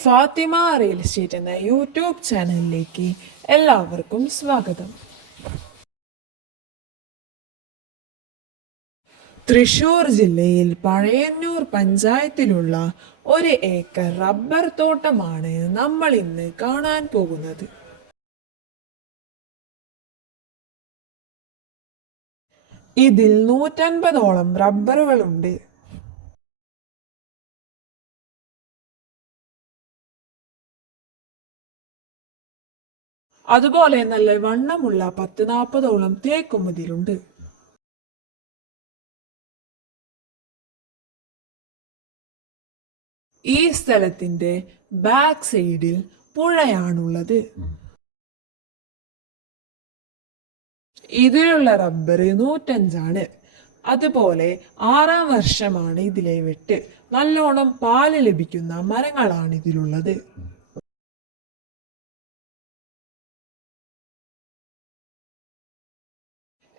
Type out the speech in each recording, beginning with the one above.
Fathima real estate എന്ന YouTube ചാനലിലേക്ക് എല്ലാവർക്കും സ്വാഗതം. തൃശൂർ ജില്ലയിൽ പഴയന്നൂർ പഞ്ചായത്തിലുള്ള 1 ഏക്കർ റബ്ബർ തോട്ടമാണ് നമ്മൾ ഇന്ന് കാണാൻ പോകുന്നത്. ഇതിൽ 150ഓളം റബ്ബറുകളുണ്ട്. അതുപോലെ നല്ല വണ്ണമുള്ള 10-40ഓളം തേക്കും ഇതിലുണ്ട്. ഈ സ്ഥലത്തിന്റെ ബാക്ക് സൈഡിൽ പുഴയാണുള്ളത്. ഇതിലുള്ള റബ്ബർ 105ആണ്. അതുപോലെ 6ാം വർഷമാണ് ഇതിലെ വെട്ട്. നല്ലോണം പാല് ലഭിക്കുന്ന മരങ്ങളാണ് ഇതിലുള്ളത്.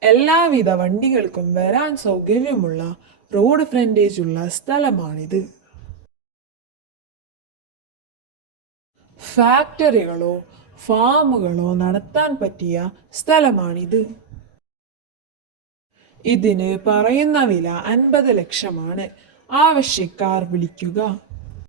എല്ലാവിധ വണ്ടികൾക്കും വരാൻ സൗകര്യമുള്ള റോഡ് ഫ്രണ്ടേജ് ഉള്ള സ്ഥലമാണിത്. ഫാക്ടറികളോ ഫാമുകളോ നടത്താൻ പറ്റിയ സ്ഥലമാണിത്. ഇതിന് പറയുന്ന വില 50 ലക്ഷമാണ്. ആവശ്യക്കാർ വിളിക്കുക.